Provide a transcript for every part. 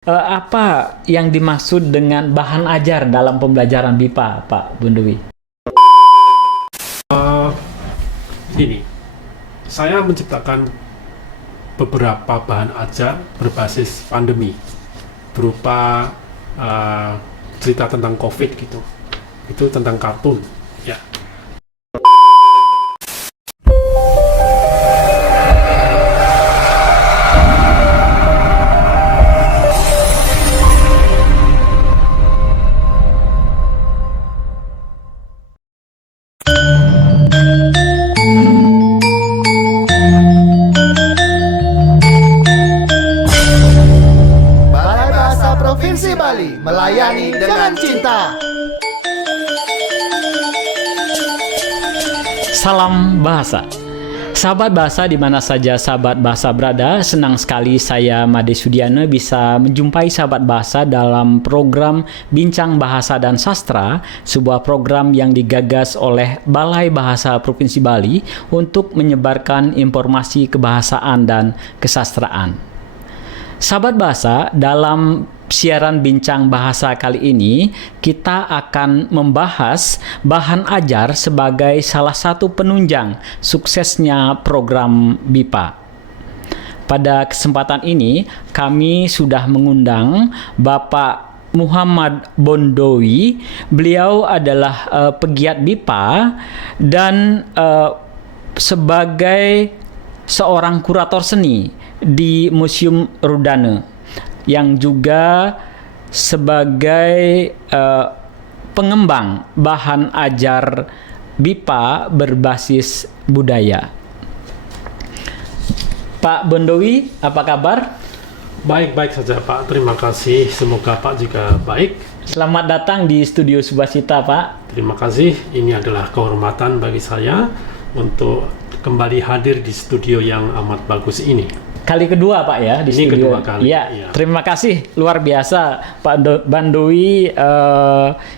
Apa yang dimaksud dengan bahan ajar dalam pembelajaran BIPA, Pak Bunduwi? Ini, saya menciptakan beberapa bahan ajar berbasis pandemi, berupa cerita tentang COVID gitu. Itu tentang kartun, ya. Balai Bahasa Provinsi Bali melayani dengan cinta. Salam bahasa. Sahabat bahasa di mana saja sahabat bahasa berada, senang sekali saya Made Sudiana bisa menjumpai sahabat bahasa dalam program Bincang Bahasa dan Sastra, sebuah program yang digagas oleh Balai Bahasa Provinsi Bali untuk menyebarkan informasi kebahasaan dan kesastraan. Sahabat bahasa, dalam siaran Bincang Bahasa kali ini, kita akan membahas bahan ajar sebagai salah satu penunjang suksesnya program BIPA. Pada kesempatan ini, kami sudah mengundang Bapak Muhammad Bondowi. Beliau adalah pegiat BIPA dan sebagai seorang kurator seni di Museum Rudane, yang juga sebagai pengembang bahan ajar BIPA berbasis budaya. Pak Bondowi, apa kabar? Baik-baik saja Pak, terima kasih. Semoga Pak juga baik. Selamat datang di studio Subasita, Pak. Terima kasih, ini adalah kehormatan bagi saya untuk kembali hadir di studio yang amat bagus ini. Kali kedua, Pak, ya, di Ini studio. kedua kali, Ya, iya. terima kasih luar biasa Pak Bondowi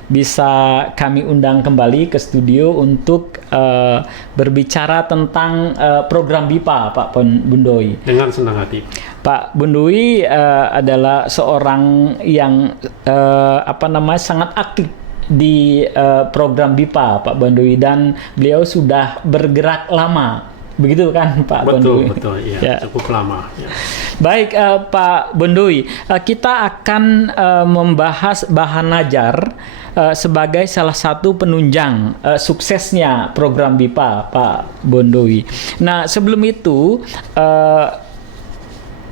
bisa kami undang kembali ke studio untuk berbicara tentang program BIPA, Pak Bondowi. Dengan senang hati. Pak Bondowi adalah seorang yang sangat aktif di program BIPA, Pak Bondowi, dan beliau sudah bergerak lama. Begitu kan, Pak Bondowi? Betul, iya, Ya. cukup lama. Ya. Baik, Pak Bondowi, kita akan membahas bahan ajar sebagai salah satu penunjang suksesnya program BIPA, Pak Bondowi. Nah, sebelum itu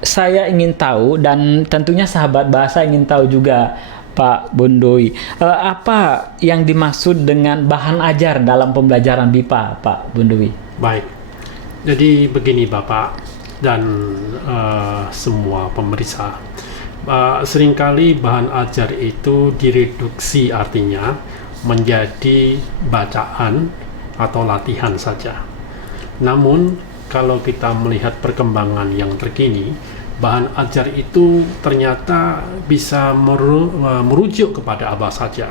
saya ingin tahu, dan tentunya sahabat bahasa ingin tahu juga, Pak Bondowi, apa yang dimaksud dengan bahan ajar dalam pembelajaran BIPA, Pak Bondowi? Baik, jadi begini Bapak dan semua pemeriksa, seringkali bahan ajar itu direduksi artinya menjadi bacaan atau latihan saja. Namun kalau kita melihat perkembangan yang terkini, bahan ajar itu ternyata bisa merujuk kepada apa saja.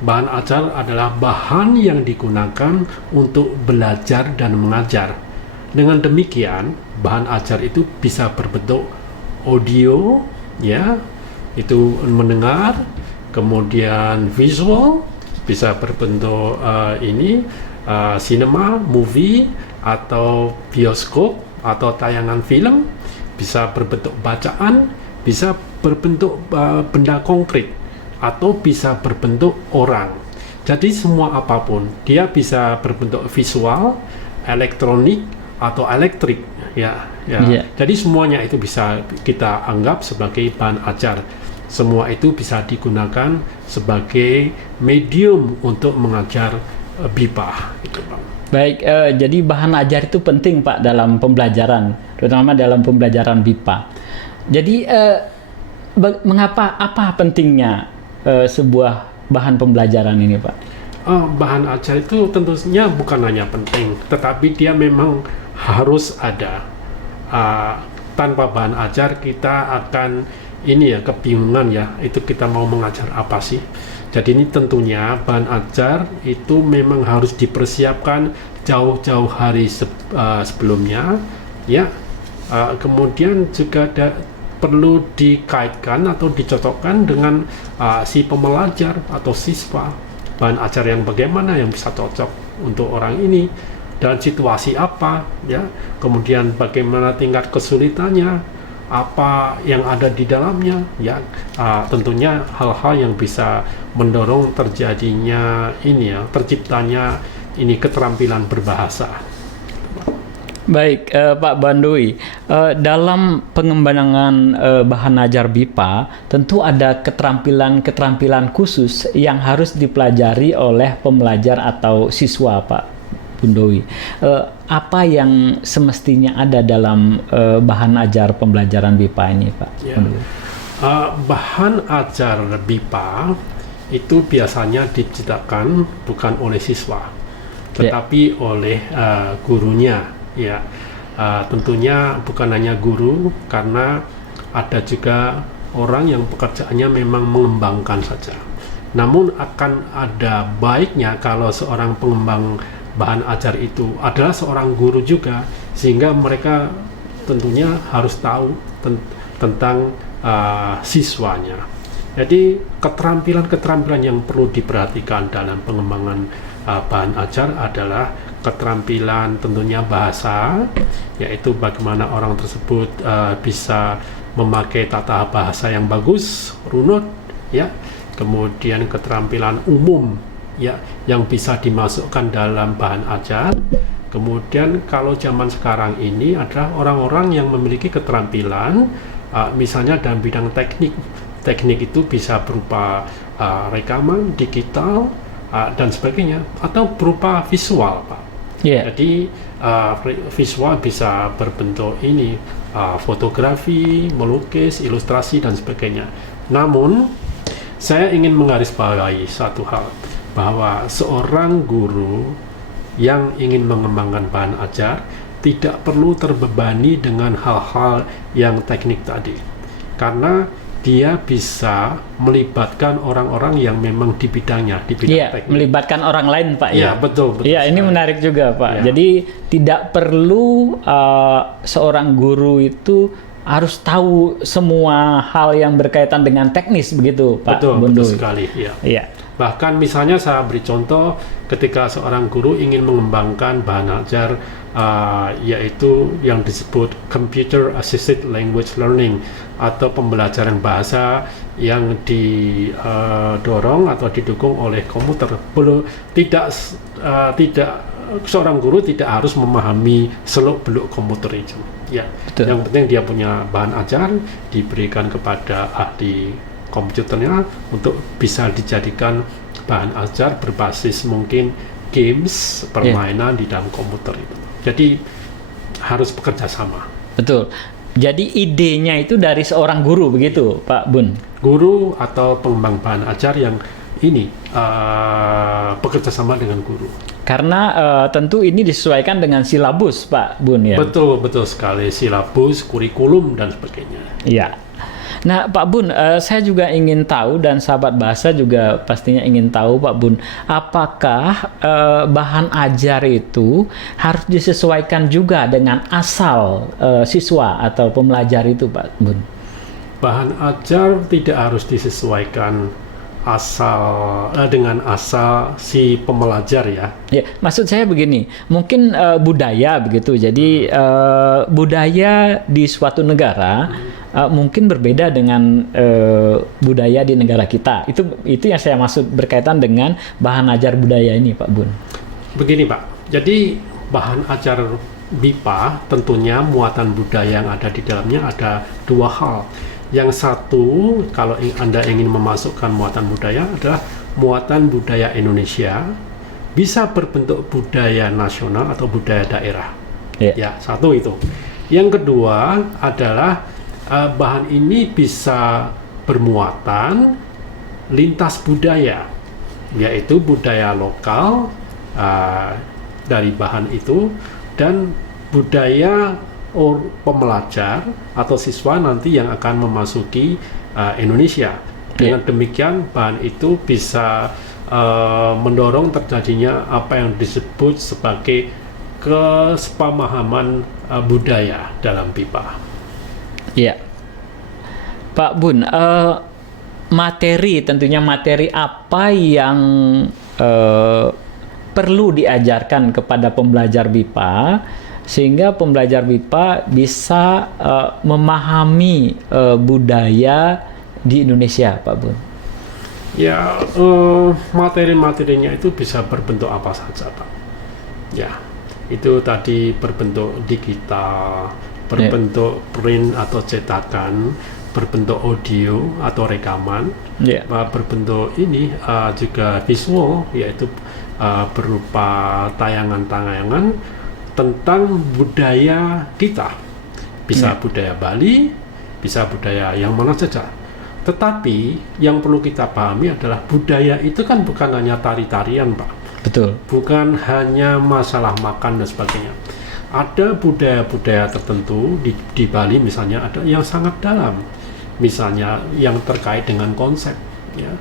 Bahan ajar adalah bahan yang digunakan untuk belajar dan mengajar. Dengan demikian, bahan ajar itu bisa berbentuk audio, ya, itu mendengar, kemudian visual, bisa berbentuk cinema, movie, atau bioskop, atau tayangan film, bisa berbentuk bacaan, bisa berbentuk benda konkret, atau bisa berbentuk orang. Jadi semua apapun, dia bisa berbentuk visual, elektronik, atau elektrik, ya. Yeah. Jadi semuanya itu bisa kita anggap sebagai bahan ajar. Semua itu bisa digunakan sebagai medium untuk mengajar BIPA, gitu, Bang. Baik, jadi bahan ajar itu penting, Pak, dalam pembelajaran, terutama dalam pembelajaran BIPA. Jadi mengapa, apa pentingnya sebuah bahan pembelajaran ini, Pak? Bahan ajar itu tentunya bukan hanya penting, tetapi dia memang harus ada. Tanpa bahan ajar kita akan kebingungan, ya, itu kita mau mengajar apa sih. Jadi ini tentunya bahan ajar itu memang harus dipersiapkan jauh-jauh hari sebelumnya, ya. Kemudian juga perlu dikaitkan atau dicocokkan dengan si pembelajar atau siswa. Bahan ajar yang bagaimana yang bisa cocok untuk orang ini dan situasi apa, ya. Kemudian bagaimana tingkat kesulitannya, apa yang ada di dalamnya, ya. Tentunya hal-hal yang bisa mendorong terjadinya terciptanya keterampilan berbahasa. Baik, Pak Bandui, dalam pengembangan bahan ajar BIPA tentu ada keterampilan khusus yang harus dipelajari oleh pembelajar atau siswa, Pak Bandui. Apa yang semestinya ada dalam bahan ajar pembelajaran BIPA ini, Pak? Ya. Bahan ajar BIPA itu biasanya diciptakan bukan oleh siswa, tetapi oleh gurunya. Ya, tentunya bukan hanya guru, karena ada juga orang yang pekerjaannya memang mengembangkan saja. Namun akan ada baiknya kalau seorang pengembang bahan ajar itu adalah seorang guru juga, sehingga mereka tentunya harus tahu tentang siswanya. Jadi keterampilan yang perlu diperhatikan dalam pengembangan bahan ajar adalah keterampilan tentunya bahasa, yaitu bagaimana orang tersebut bisa memakai tata bahasa yang bagus, runut, ya. Kemudian keterampilan umum, ya, yang bisa dimasukkan dalam bahan ajar. Kemudian kalau zaman sekarang ini adalah orang-orang yang memiliki keterampilan, misalnya dalam bidang teknik itu bisa berupa rekaman digital dan sebagainya, atau berupa visual, Pak. Jadi visual bisa berbentuk fotografi, melukis, ilustrasi dan sebagainya. Namun saya ingin menggarisbawahi satu hal, bahwa seorang guru yang ingin mengembangkan bahan ajar tidak perlu terbebani dengan hal-hal yang teknik tadi, karena dia bisa melibatkan orang-orang yang memang di bidangnya, di bidang teknik. Melibatkan orang lain, Pak. Iya, betul. Iya, ini menarik juga, Pak. Ya. Jadi tidak perlu seorang guru itu harus tahu semua hal yang berkaitan dengan teknis, begitu, Pak. Betul sekali. Ya. Iya. Bahkan misalnya saya beri contoh, ketika seorang guru ingin mengembangkan bahan ajar yaitu yang disebut Computer Assisted Language Learning, atau pembelajaran bahasa yang didorong atau didukung oleh komputer. Seorang guru tidak harus memahami seluk-beluk komputer itu. Ya, betul. Yang penting dia punya bahan ajar, diberikan kepada ahli komputernya untuk bisa dijadikan bahan ajar berbasis mungkin games, permainan di dalam komputer itu. Jadi harus bekerja sama. Betul. Jadi idenya itu dari seorang guru, begitu, Pak Bun? Guru atau pengembang bahan ajar yang bekerja sama dengan guru. Karena tentu ini disesuaikan dengan silabus, Pak Bun, ya? Betul sekali, silabus, kurikulum dan sebagainya. Iya. Nah, Pak Bun, saya juga ingin tahu, dan sahabat bahasa juga pastinya ingin tahu, Pak Bun, apakah bahan ajar itu harus disesuaikan juga dengan asal siswa atau pembelajar itu, Pak Bun? Bahan ajar tidak harus disesuaikan dengan asal si pembelajar, ya. Ya, maksud saya begini, mungkin budaya begitu. Jadi budaya di suatu negara mungkin berbeda dengan budaya di negara kita. Itu yang saya maksud berkaitan dengan bahan ajar budaya ini, Pak Bun. Begini, Pak. Jadi bahan ajar BIPA tentunya muatan budaya yang ada di dalamnya ada dua hal. Yang satu, kalau Anda ingin memasukkan muatan budaya, adalah muatan budaya Indonesia, bisa berbentuk budaya nasional atau budaya daerah. Ya, satu itu. Yang kedua adalah bahan ini bisa bermuatan lintas budaya, yaitu budaya lokal dari bahan itu, dan budaya pembelajar atau siswa nanti yang akan memasuki Indonesia. Dengan demikian bahan itu bisa mendorong terjadinya apa yang disebut sebagai kesepamahaman budaya dalam BIPA. Iya. Pak Bun, tentunya materi apa yang perlu diajarkan kepada pembelajar BIPA sehingga pembelajar BIPA bisa memahami budaya di Indonesia, Pak Bun? Ya, materi-materinya itu bisa berbentuk apa saja, Pak. Ya, itu tadi berbentuk digital, berbentuk print atau cetakan, berbentuk audio atau rekaman, berbentuk ini juga visual, yaitu berupa tayangan-tayangan tentang budaya kita. Bisa budaya Bali, bisa budaya yang mana saja. Tetapi yang perlu kita pahami adalah budaya itu kan bukan hanya tari-tarian, Pak. Betul. Bukan hanya masalah makan dan sebagainya. Ada budaya-budaya tertentu di Bali misalnya ada yang sangat dalam. Misalnya yang terkait dengan konsep, ya.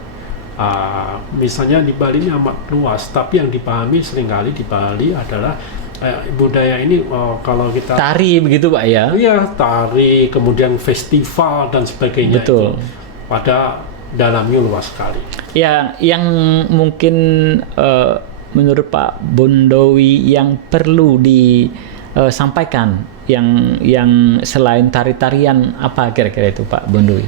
Misalnya di Bali ini amat luas, tapi yang dipahami seringkali di Bali adalah budaya ini kalau kita tari begitu, Pak, ya? Iya, tari, kemudian festival dan sebagainya. Betul. Itu pada dalamnya luas sekali. Ya, yang mungkin menurut Pak Bondowi yang perlu disampaikan yang selain tari-tarian apa kira-kira itu, Pak Bondowi?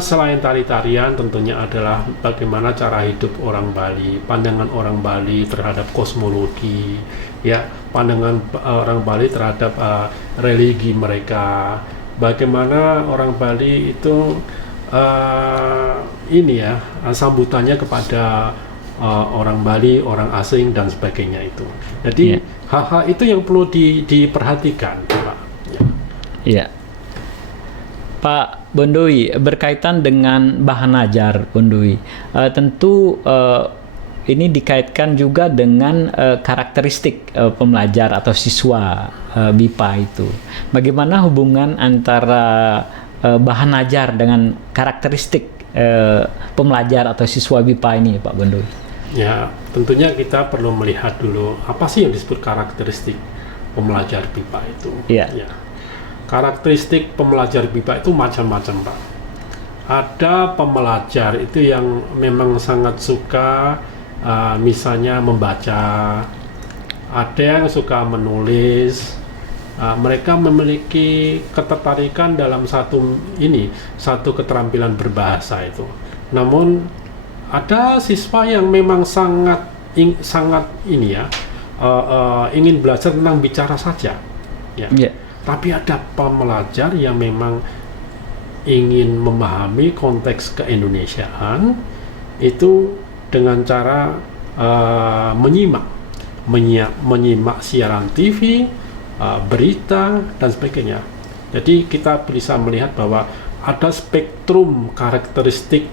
Selain tari-tarian tentunya adalah bagaimana cara hidup orang Bali, pandangan orang Bali terhadap kosmologi, ya, pandangan orang Bali terhadap religi mereka, bagaimana orang Bali itu sambutannya kepada orang Bali, orang asing dan sebagainya itu. Jadi hal-hal itu yang perlu diperhatikan, Pak. Iya. Pak Bondowi, berkaitan dengan bahan ajar, Bondowi, tentu ini dikaitkan juga dengan karakteristik pembelajar atau siswa BIPA itu. Bagaimana hubungan antara bahan ajar dengan karakteristik pembelajar atau siswa BIPA ini, Pak Bondowi? Ya, tentunya kita perlu melihat dulu apa sih yang disebut karakteristik pembelajar BIPA itu. Iya. Ya. Karakteristik pembelajar BIPA itu macam-macam, Pak. Ada pembelajar itu yang memang sangat suka misalnya membaca, ada yang suka menulis, mereka memiliki ketertarikan dalam satu keterampilan berbahasa itu. Namun ada siswa yang memang sangat ingin belajar tentang bicara saja, ya. Tapi ada pembelajar yang memang ingin memahami konteks keindonesiaan itu dengan cara menyimak siaran TV, berita dan sebagainya. Jadi kita bisa melihat bahwa ada spektrum karakteristik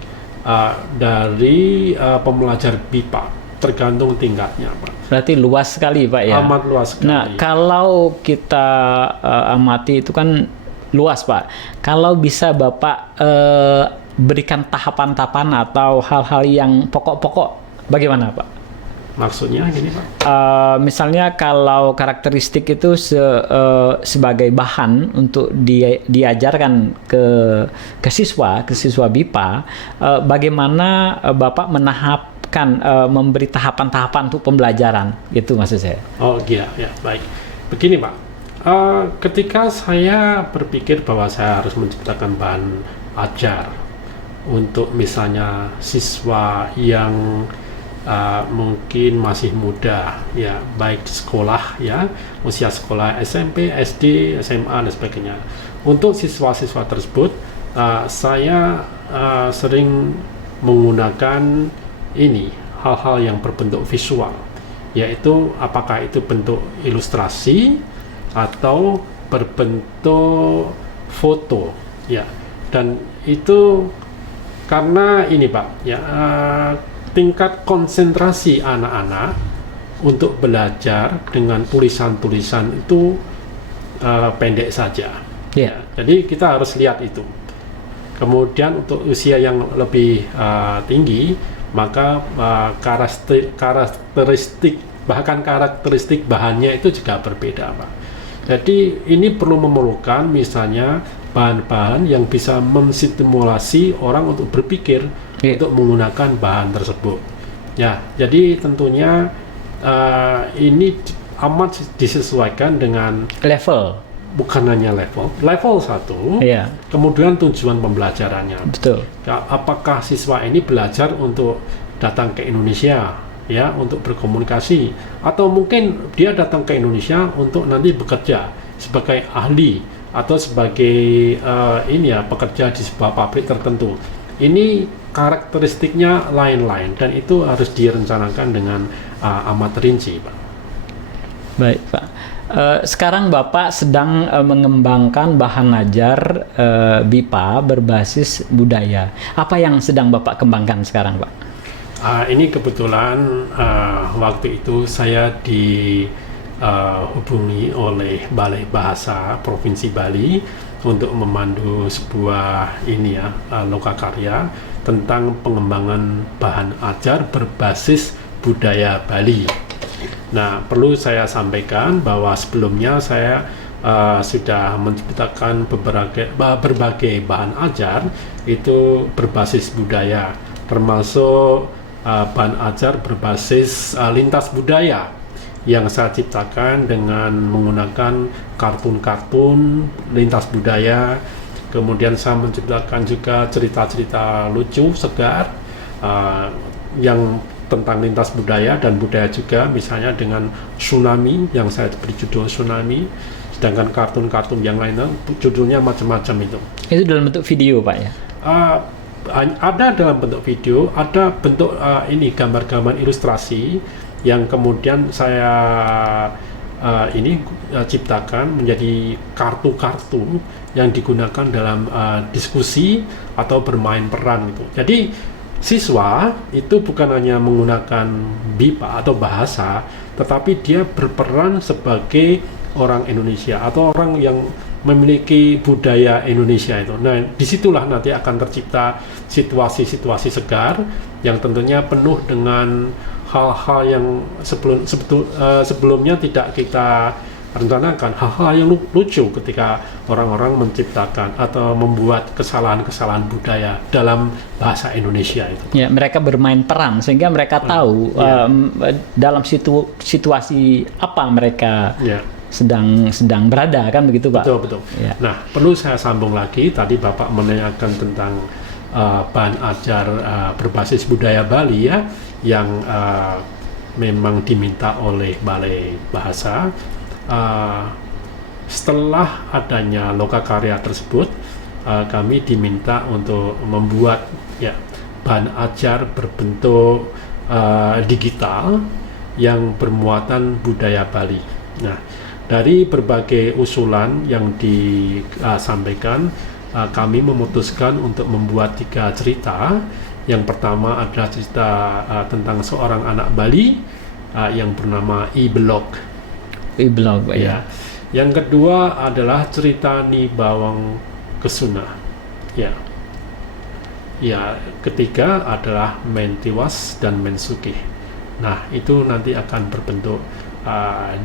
dari pembelajar BIPA tergantung tingkatnya, Pak. Berarti luas sekali, Pak, ya? Amat luas sekali. Nah, kalau kita amati itu kan luas, Pak. Kalau bisa Bapak berikan tahapan-tahapan atau hal-hal yang pokok-pokok, bagaimana, Pak? Maksudnya gini, Pak? Misalnya kalau karakteristik itu sebagai bahan untuk diajarkan ke siswa BIPA, bagaimana Bapak memberi tahapan-tahapan untuk pembelajaran, itu maksud saya. Oh iya, ya, baik. Begini, Pak, ketika saya berpikir bahwa saya harus menciptakan bahan ajar untuk misalnya siswa yang mungkin masih muda, ya, baik di sekolah, ya, usia sekolah SMP, SD, SMA dan sebagainya. Untuk siswa-siswa tersebut, saya sering menggunakan hal-hal yang berbentuk visual, yaitu apakah itu bentuk ilustrasi atau berbentuk foto, ya. Dan itu karena Pak, ya, tingkat konsentrasi anak-anak untuk belajar dengan tulisan-tulisan itu pendek saja. Yeah. Jadi kita harus lihat itu. Kemudian untuk usia yang lebih tinggi, maka karakteristik bahannya itu juga berbeda, Pak. Jadi ini perlu memerlukan misalnya bahan-bahan yang bisa menstimulasi orang untuk berpikir untuk menggunakan bahan tersebut. Ya, jadi tentunya ini amat disesuaikan dengan level, bukan hanya level 1, kemudian tujuan pembelajarannya. Betul. Apakah siswa ini belajar untuk datang ke Indonesia, ya, untuk berkomunikasi, atau mungkin dia datang ke Indonesia untuk nanti bekerja sebagai ahli atau sebagai pekerja di sebuah pabrik tertentu. Ini karakteristiknya lain-lain dan itu harus direncanakan dengan amat rinci, Pak. Baik, Pak. Sekarang Bapak sedang mengembangkan bahan ajar BIPA berbasis budaya. Apa yang sedang Bapak kembangkan sekarang, Pak? Ini kebetulan waktu itu saya dihubungi oleh Balai Bahasa Provinsi Bali untuk memandu sebuah lokakarya tentang pengembangan bahan ajar berbasis budaya Bali. Nah, perlu saya sampaikan bahwa sebelumnya saya sudah menciptakan berbagai bahan ajar itu berbasis budaya, termasuk bahan ajar berbasis lintas budaya yang saya ciptakan dengan menggunakan kartun-kartun lintas budaya. Kemudian saya menciptakan juga cerita-cerita lucu, segar yang tentang lintas budaya dan budaya juga, misalnya dengan tsunami yang saya beri judul tsunami, sedangkan kartun-kartun yang lainnya judulnya macam-macam itu. Itu dalam bentuk video, Pak, ya? Ada dalam bentuk video, ada bentuk gambar-gambar ilustrasi yang kemudian saya ciptakan menjadi kartu-kartu yang digunakan dalam diskusi atau bermain peran gitu. Jadi siswa itu bukan hanya menggunakan BIPA atau bahasa, tetapi dia berperan sebagai orang Indonesia atau orang yang memiliki budaya Indonesia itu. Nah, disitulah nanti akan tercipta situasi-situasi segar yang tentunya penuh dengan hal-hal yang sebelumnya tidak kita rencanakan, hal-hal yang lucu ketika orang-orang menciptakan atau membuat kesalahan-kesalahan budaya dalam bahasa Indonesia itu. Ya, mereka bermain peran sehingga mereka tahu dalam situasi apa mereka sedang berada, kan begitu, Pak? Betul. Ya. Nah, perlu saya sambung lagi. Tadi Bapak menanyakan tentang bahan ajar berbasis budaya Bali, ya, yang memang diminta oleh Balai Bahasa. Setelah adanya lokakarya tersebut, kami diminta untuk membuat bahan ajar berbentuk digital yang bermuatan budaya Bali. Nah, dari berbagai usulan yang disampaikan, kami memutuskan untuk membuat 3 cerita. Yang pertama adalah cerita tentang seorang anak Bali yang bernama Iblok. Ya. Yang kedua adalah cerita Ni Bawang Kesuna. Ya. Ketiga adalah Mentiwas dan Mensuki. Nah, itu nanti akan berbentuk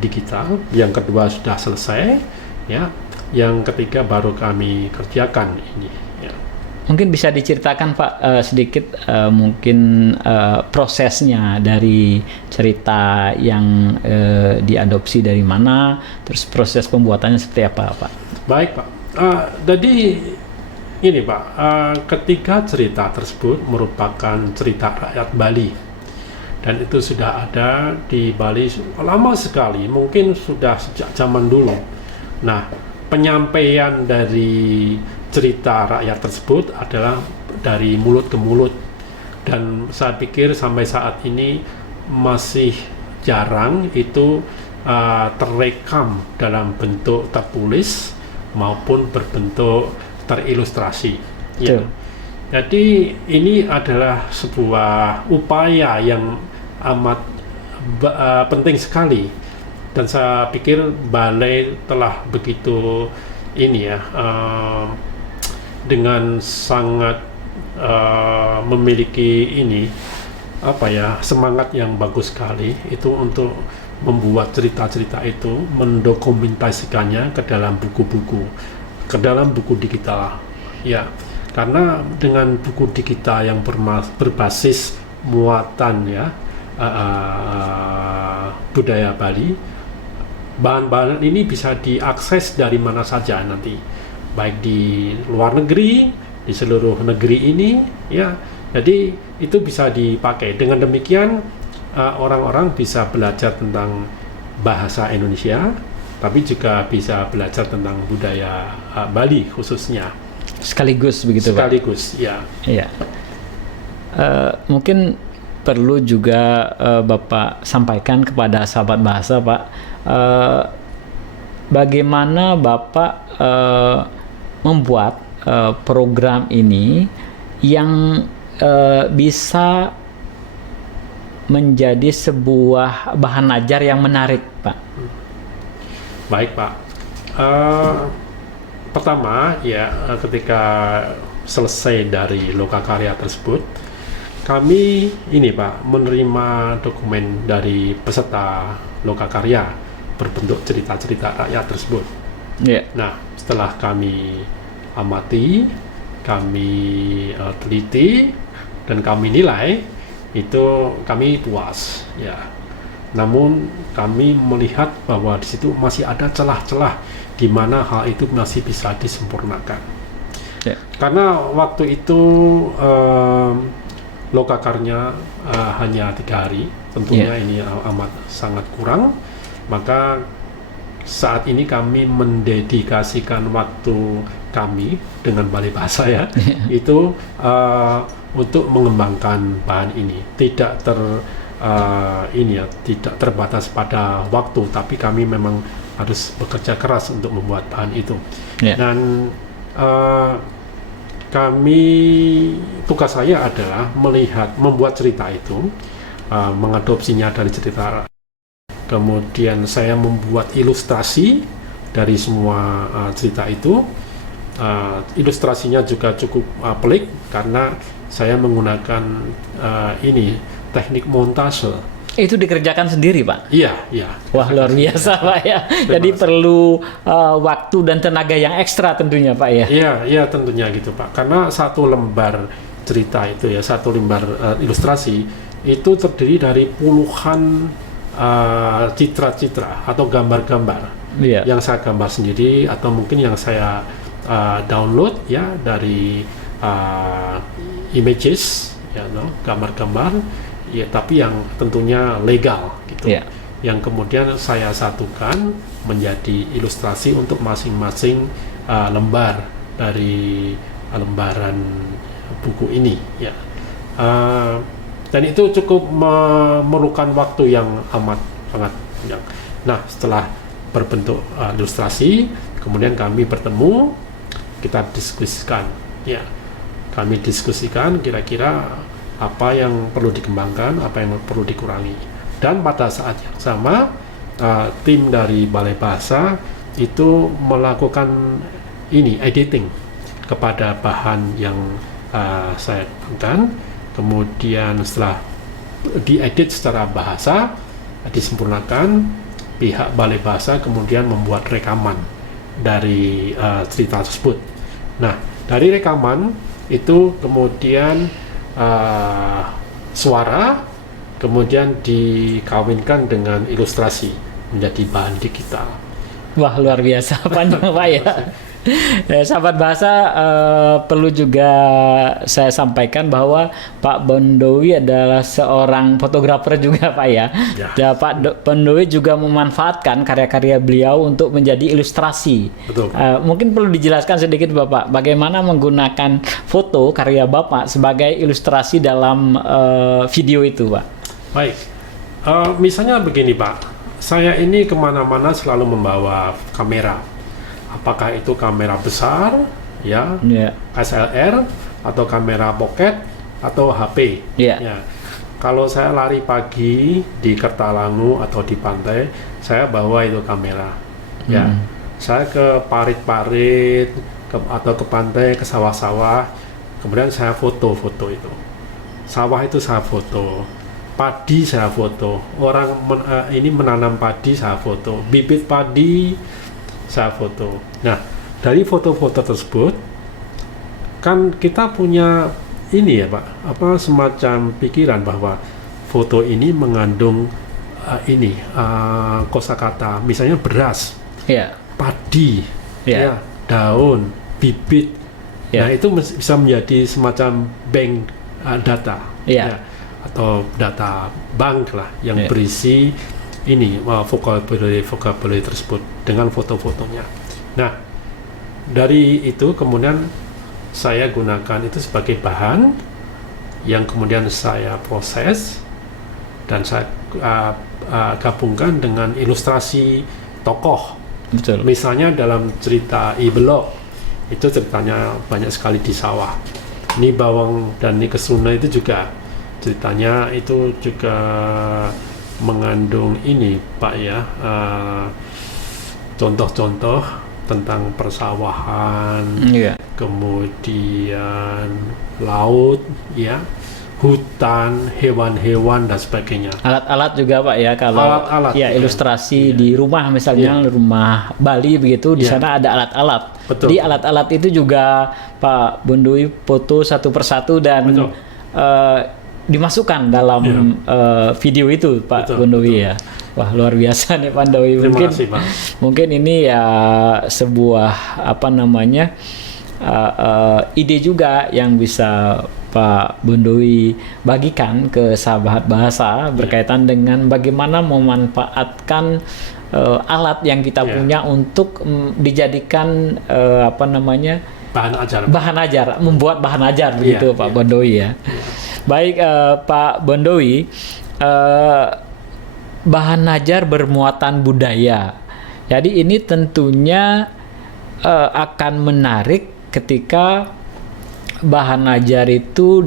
digital. Yang kedua sudah selesai, ya. Yang ketiga baru kami kerjakan ini. Ya. Mungkin bisa diceritakan, Pak, sedikit mungkin prosesnya dari cerita yang diadopsi dari mana, terus proses pembuatannya seperti apa, Pak? Baik, Pak. Jadi ini, Pak, ketiga cerita tersebut merupakan cerita rakyat Bali. Dan itu sudah ada di Bali lama sekali, mungkin sudah sejak zaman dulu. Nah, penyampaian dari cerita rakyat tersebut adalah dari mulut ke mulut, dan saya pikir sampai saat ini masih jarang itu terekam dalam bentuk tertulis maupun berbentuk terilustrasi. Ya. Jadi ini adalah sebuah upaya yang amat penting sekali, dan saya pikir Balai telah begitu dengan sangat memiliki semangat yang bagus sekali itu untuk membuat cerita-cerita itu, mendokumentasikannya ke dalam buku-buku, ke dalam buku digital. Ya, karena dengan buku digital yang berbasis muatan ya budaya Bali, bahan-bahan ini bisa diakses dari mana saja nanti, baik di luar negeri, di seluruh negeri ini, ya. Jadi itu bisa dipakai. Dengan demikian orang-orang bisa belajar tentang bahasa Indonesia, tapi juga bisa belajar tentang budaya Bali khususnya. Sekaligus begitu, Sekaligus, Pak? Ya. Iya. Mungkin perlu juga Bapak sampaikan kepada sahabat bahasa, Pak, bagaimana Bapak membuat program ini yang bisa menjadi sebuah bahan ajar yang menarik, Pak. Baik, Pak. Pertama, ya, ketika selesai dari lokakarya tersebut, kami ini, Pak, menerima dokumen dari peserta lokakarya berbentuk cerita-cerita rakyat tersebut. Yeah. Nah, setelah kami amati, kami teliti, dan kami nilai, itu kami puas, ya. Namun kami melihat bahwa di situ masih ada celah-celah di mana hal itu masih bisa disempurnakan. Yeah. Karena waktu itu lokakarnya hanya 3 hari, tentunya ini amat sangat kurang. Maka saat ini kami mendedikasikan waktu kami dengan Balai Bahasa ya, itu untuk mengembangkan bahan ini. Tidak tidak terbatas pada waktu, tapi kami memang harus bekerja keras untuk membuat bahan itu. Yeah. Dan tugas saya adalah membuat cerita itu, mengadopsinya dari cerita. Kemudian saya membuat ilustrasi dari semua cerita itu. Ilustrasinya juga cukup pelik karena saya menggunakan teknik montase. Itu dikerjakan sendiri, Pak? Iya. Wah, luar biasa, Pak ya. Jadi perlu waktu dan tenaga yang ekstra tentunya, Pak ya? Iya, tentunya gitu, Pak. Karena satu lembar cerita itu ya, satu lembar ilustrasi itu terdiri dari puluhan citra-citra atau gambar-gambar yang saya gambar sendiri, atau mungkin yang saya download ya dari images, ya, gambar-gambar. Ya, tapi yang tentunya legal gitu, yang kemudian saya satukan menjadi ilustrasi untuk masing-masing lembar dari lembaran buku ini, ya. Dan itu cukup memerlukan waktu yang amat sangat panjang. Nah, setelah berbentuk ilustrasi, kemudian kami bertemu, kita diskusikan, ya. Kami diskusikan kira-kira apa yang perlu dikembangkan, apa yang perlu dikurangi. Dan pada saat yang sama, tim dari Balai Bahasa itu melakukan editing kepada bahan yang saya kembangkan. Kemudian setelah diedit secara bahasa, disempurnakan, pihak Balai Bahasa kemudian membuat rekaman dari cerita tersebut. Nah, dari rekaman itu kemudian suara kemudian dikawinkan dengan ilustrasi menjadi bahan digital. Wah, luar biasa panjang, Pak ya. Sahabat bahasa, perlu juga saya sampaikan bahwa Pak Bondowi adalah seorang fotografer juga, Pak ya. Pak Bondowi juga memanfaatkan karya-karya beliau untuk menjadi ilustrasi. Betul. Mungkin perlu dijelaskan sedikit, Bapak, bagaimana menggunakan foto karya Bapak sebagai ilustrasi dalam video itu, Pak. Baik, misalnya begini, Pak, saya ini kemana-mana selalu membawa kamera. Apakah itu kamera besar, ya, SLR, atau kamera pocket, atau HP. Ya. Kalau saya lari pagi di Kertalangu atau di pantai, saya bawa itu kamera. Ya, saya ke parit-parit, atau ke pantai, ke sawah-sawah, kemudian saya foto-foto itu. Sawah itu saya foto, padi saya foto, orang ini menanam padi saya foto, bibit padi saya foto. Nah, dari foto-foto tersebut kan kita punya ini ya Pak, semacam pikiran bahwa foto ini mengandung kosakata, misalnya beras, padi, daun, bibit. Nah, itu bisa menjadi semacam bank data, atau data bank lah yang berisi ini vocabulary tersebut dengan foto-fotonya. Nah, dari itu kemudian saya gunakan itu sebagai bahan yang kemudian saya proses dan saya gabungkan dengan ilustrasi tokoh. Betul. Misalnya dalam cerita Ibelok itu ceritanya banyak sekali di sawah. Ini Bawang dan ini Kesuna itu juga ceritanya itu juga mengandung ini Pak ya, contoh-contoh tentang persawahan, kemudian laut, ya, hutan, hewan-hewan dan sebagainya. Alat-alat juga Pak ya, kalau alat-alat, ilustrasi di rumah misalnya rumah Bali begitu, di sana ada alat-alat. Betul. Jadi alat-alat itu juga Pak Bondowi foto satu persatu dan dimasukkan dalam video itu Pak Bondowi ya. Wah, luar biasa nih Pak Bondowi. Terima kasih, Pak. Mungkin ini ya sebuah ide juga yang bisa Pak Bondowi bagikan ke sahabat bahasa berkaitan dengan bagaimana memanfaatkan alat yang kita punya untuk dijadikan bahan ajar, membuat bahan ajar begitu Pak Bondowi ya. Baik Pak Bondowi, bahan ajar bermuatan budaya. Jadi ini tentunya akan menarik ketika bahan ajar itu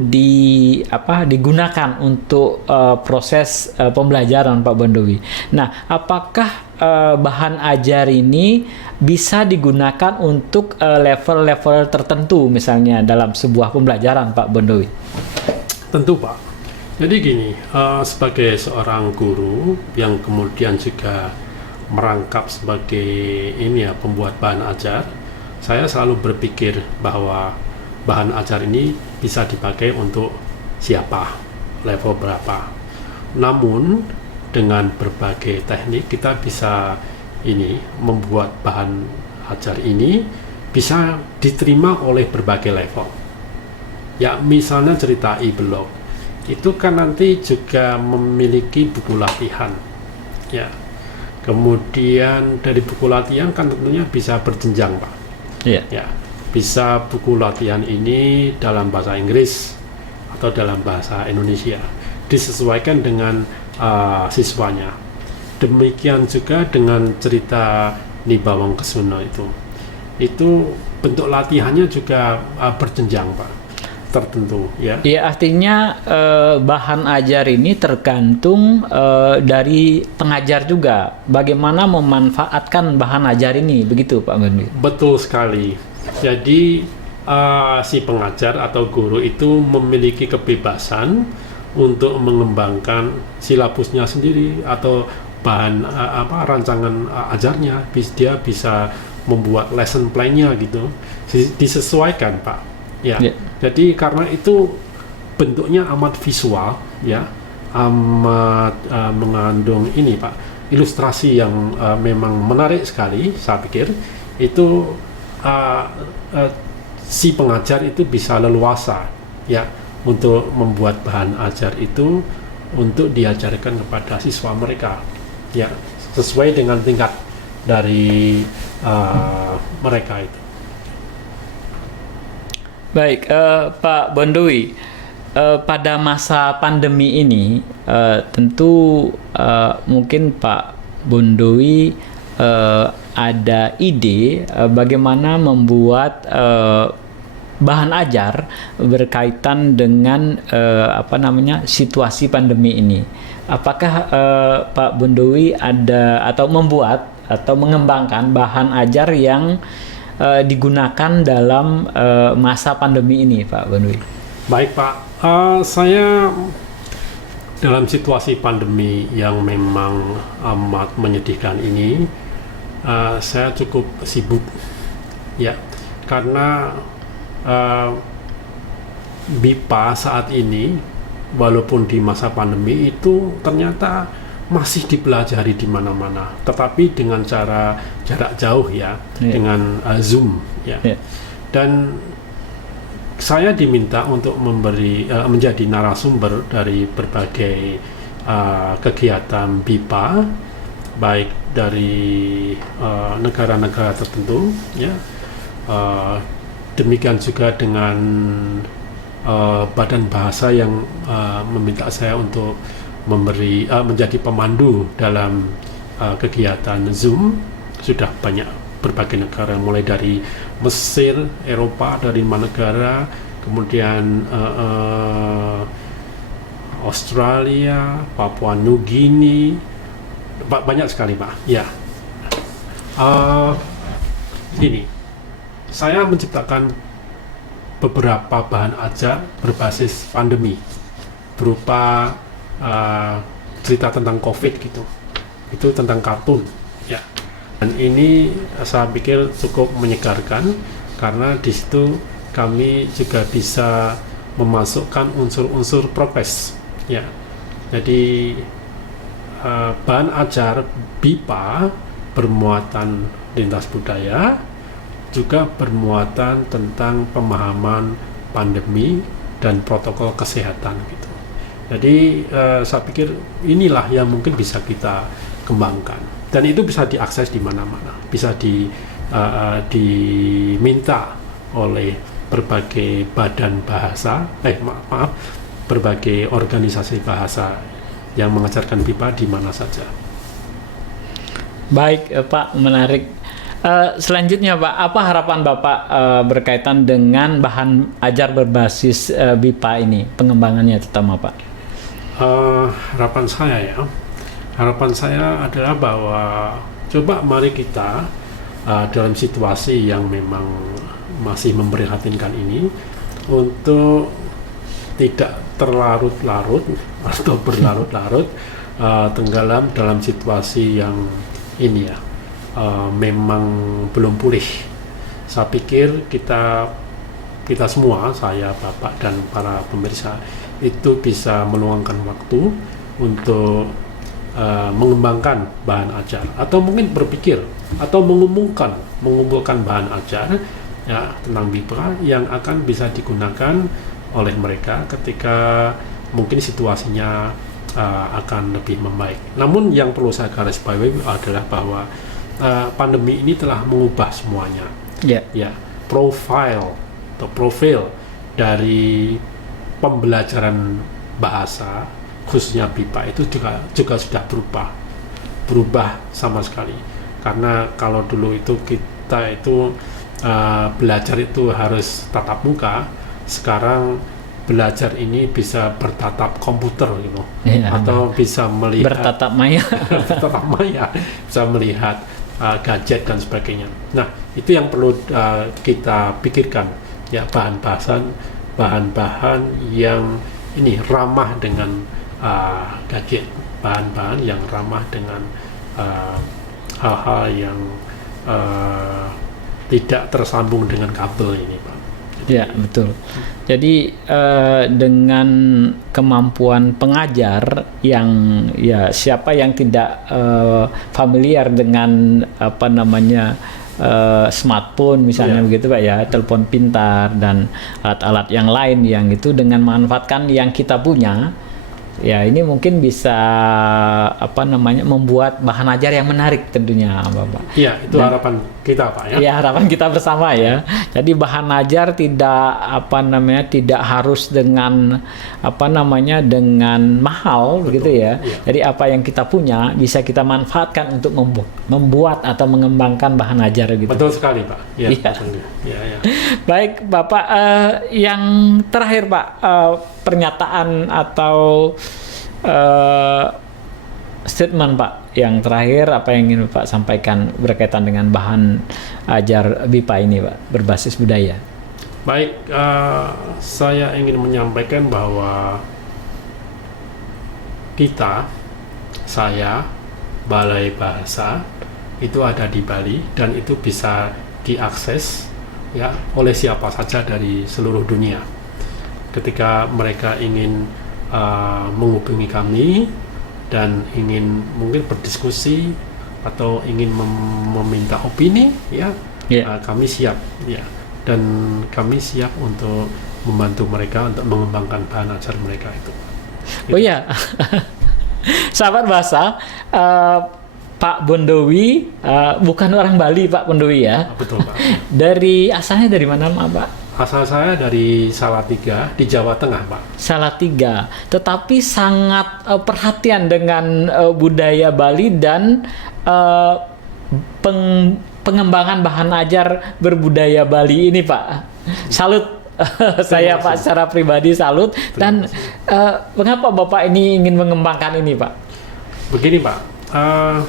digunakan untuk proses pembelajaran Pak Bondowi. Nah, apakah bahan ajar ini bisa digunakan untuk level-level tertentu misalnya dalam sebuah pembelajaran Pak Bondowi? Tentu Pak. Jadi gini, sebagai seorang guru yang kemudian juga merangkap sebagai pembuat bahan ajar, saya selalu berpikir bahwa bahan ajar ini bisa dipakai untuk siapa, level berapa. Namun dengan berbagai teknik kita bisa membuat bahan ajar ini bisa diterima oleh berbagai level. Ya, misalnya cerita Ibelok itu kan nanti juga memiliki buku latihan, ya. Kemudian dari buku latihan kan tentunya bisa berjenjang Pak. Ya, bisa buku latihan ini dalam bahasa Inggris atau dalam bahasa Indonesia, disesuaikan dengan siswanya. Demikian juga dengan cerita Bawang Kesuna itu bentuk latihannya juga berjenjang Pak, tertentu ya. Iya, artinya bahan ajar ini tergantung dari pengajar juga, bagaimana memanfaatkan bahan ajar ini, begitu Pak Bondowi? Betul sekali. Jadi si pengajar atau guru itu memiliki kebebasan untuk mengembangkan silabusnya sendiri atau bahan rancangan ajarnya. Dia bisa membuat lesson plan-nya gitu, disesuaikan Pak. Ya. Jadi karena itu bentuknya amat visual, ya, amat mengandung Pak, ilustrasi yang memang menarik sekali. Saya pikir itu si pengajar itu bisa leluasa, ya, untuk membuat bahan ajar itu untuk diajarkan kepada siswa mereka, ya, sesuai dengan tingkat dari mereka itu. Baik, Pak Bondowi, pada masa pandemi ini tentu mungkin Pak Bondowi ada ide bagaimana membuat bahan ajar berkaitan dengan situasi pandemi ini. Apakah Pak Bondowi ada atau membuat atau mengembangkan bahan ajar yang digunakan dalam masa pandemi ini, Pak Bondowi? Baik Pak, saya dalam situasi pandemi yang memang amat menyedihkan ini, saya cukup sibuk, ya, karena BIPA saat ini, walaupun di masa pandemi itu ternyata masih dipelajari di mana-mana, tetapi dengan cara jarak jauh, ya, dengan Zoom, ya. Dan saya diminta untuk menjadi narasumber dari berbagai kegiatan BIPA, baik dari negara-negara tertentu, ya. Demikian juga dengan badan bahasa yang meminta saya untuk menjadi pemandu dalam kegiatan Zoom. Sudah banyak berbagai negara, mulai dari Mesir, Eropa, dari negara, kemudian Australia, Papua New Guinea, banyak sekali, Pak. Ya, ini saya menciptakan beberapa bahan ajar berbasis pandemi, berupa cerita tentang COVID gitu, itu tentang kartun, ya. Dan ini saya pikir cukup menyegarkan karena di situ kami juga bisa memasukkan unsur-unsur progres, ya. Jadi bahan ajar BIPA bermuatan lintas budaya, juga bermuatan tentang pemahaman pandemi dan protokol kesehatan gitu. Jadi saya pikir inilah yang mungkin bisa kita kembangkan. Dan itu bisa diakses di mana-mana, bisa diminta oleh berbagai badan bahasa, berbagai organisasi bahasa yang mengajarkan BIPA di mana saja. Baik, Pak, menarik. Selanjutnya, Pak, apa harapan Bapak berkaitan dengan bahan ajar berbasis BIPA ini, pengembangannya terutama, Pak? Harapan saya adalah bahwa coba mari kita dalam situasi yang memang masih memprihatinkan ini, untuk tidak terlarut-larut atau berlarut-larut tenggelam dalam situasi yang ini, ya, memang belum pulih. Saya pikir kita semua, saya, Bapak, dan para pemirsa itu bisa meluangkan waktu untuk mengembangkan bahan ajar, atau mungkin berpikir atau mengumpulkan bahan ajar, ya, tentang BIPA yang akan bisa digunakan oleh mereka ketika mungkin situasinya akan lebih membaik. Namun yang perlu saya garis bawahi adalah bahwa pandemi ini telah mengubah semuanya, ya, profil dari pembelajaran bahasa khususnya BIPA itu juga sudah berubah sama sekali. Karena kalau dulu itu kita itu belajar itu harus tatap muka, sekarang belajar ini bisa bertatap komputer gitu, atau bisa melihat bertatap maya, bertatap maya, bisa melihat gadget dan sebagainya. Nah, itu yang perlu kita pikirkan, ya, bahan-bahan yang ini ramah dengan gadget, bahan-bahan yang ramah dengan hal-hal yang tidak tersambung dengan kabel ini, Pak. Ya, betul. Jadi dengan kemampuan pengajar yang, ya, siapa yang tidak familiar dengan smartphone misalnya, begitu, Pak, ya, telepon pintar dan alat-alat yang lain yang itu, dengan memanfaatkan yang kita punya, ya, ini mungkin bisa membuat bahan ajar yang menarik tentunya, Bapak. Iya, itu harapan kita, Pak, ya. Ya, harapan kita bersama, ya. Jadi bahan ajar tidak harus dengan dengan mahal. Betul, begitu, ya. Iya. Jadi apa yang kita punya bisa kita manfaatkan untuk membuat atau mengembangkan bahan ajar gitu. Betul sekali, Pak. Ya, ya. Ya, ya. Baik, Bapak, yang terakhir, Pak, pernyataan atau statement, Pak, yang terakhir, apa yang ingin Pak sampaikan berkaitan dengan bahan ajar BIPA ini, Pak, berbasis budaya? Baik, saya ingin menyampaikan bahwa saya, Balai Bahasa itu ada di Bali dan itu bisa diakses ya oleh siapa saja dari seluruh dunia. Ketika mereka ingin menghubungi kami dan ingin mungkin berdiskusi atau ingin meminta opini ya, kami siap ya, dan kami siap untuk membantu mereka untuk mengembangkan bahan ajar mereka itu. Oh ya, sahabat bahasa, Pak Bondowi bukan orang Bali, Pak Bondowi ya? Betul, Pak. Asalnya dari mana, Pak? Asal saya dari Salatiga di Jawa Tengah, Pak. Salatiga, tetapi sangat perhatian dengan budaya Bali dan pengembangan bahan ajar berbudaya Bali ini, Pak. Salut. Saya Pak secara pribadi salut. Dan mengapa Bapak ini ingin mengembangkan ini, Pak? Begini, Pak,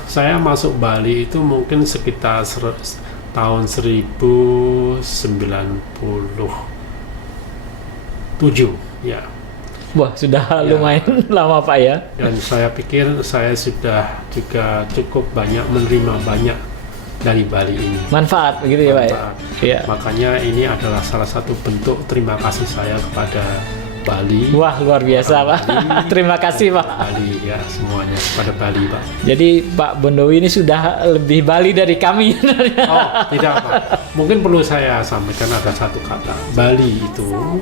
saya masuk Bali itu mungkin sekitar tahun 1997 ya. Wah, sudah lumayan lama, Pak ya. Dan saya pikir saya sudah juga cukup banyak menerima banyak dari Bali ini. Manfaat begitu ya, Pak ya. Ya. Makanya ini adalah salah satu bentuk terima kasih saya kepada Bali. Wah, luar biasa, Pak. Terima kasih, Pak. Bali ya, semuanya kepada Bali, Pak. Jadi Pak Bondowi ini sudah lebih Bali dari kami. Oh, tidak, Pak. Mungkin perlu saya sampaikan ada satu kata. Bali itu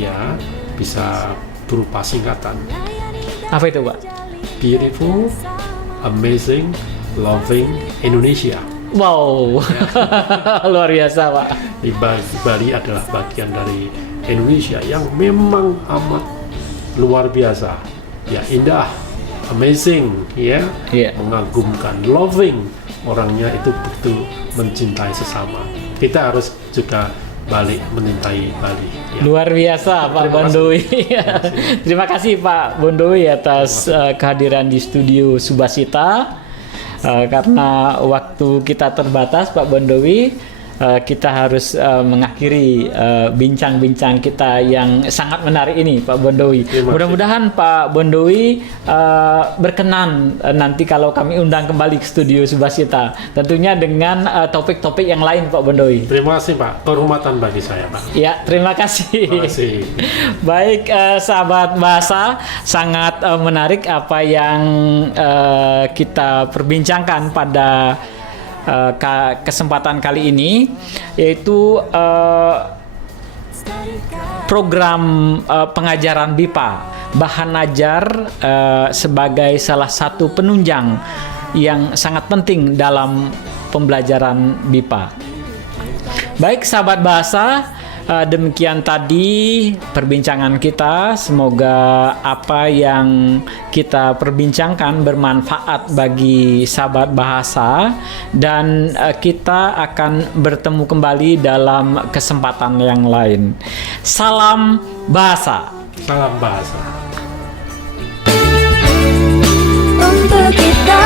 ya bisa berupa singkatan. Apa itu, Pak? Beautiful, amazing, loving Indonesia. Wow. Luar biasa, Pak. Di Bali adalah bagian dari Indonesia yang memang amat luar biasa, ya, indah, amazing, ya, mengagumkan, loving, orangnya itu betul mencintai sesama. Kita harus juga balik mencintai Bali. Ya. Luar biasa, Pak Bondowi. Terima kasih Pak Bondowi atas kehadiran di studio Subasita. Karena waktu kita terbatas, Pak Bondowi. Kita harus mengakhiri bincang-bincang kita yang sangat menarik ini, Pak Bondowi. Mudah-mudahan Pak Bondowi berkenan nanti kalau kami undang kembali ke studio Subasita, tentunya dengan topik-topik yang lain, Pak Bondowi. Terima kasih, Pak. Kehormatan bagi saya, Pak. Ya, terima kasih. Terima kasih. Baik, sahabat bahasa, sangat menarik apa yang kita perbincangkan pada kesempatan kali ini, yaitu program pengajaran BIPA, bahan ajar sebagai salah satu penunjang yang sangat penting dalam pembelajaran BIPA. Baik sahabat bahasa, demikian tadi perbincangan kita. Semoga apa yang kita perbincangkan bermanfaat bagi sahabat bahasa, dan kita akan bertemu kembali dalam kesempatan yang lain. Salam bahasa. Salam bahasa. Untuk kita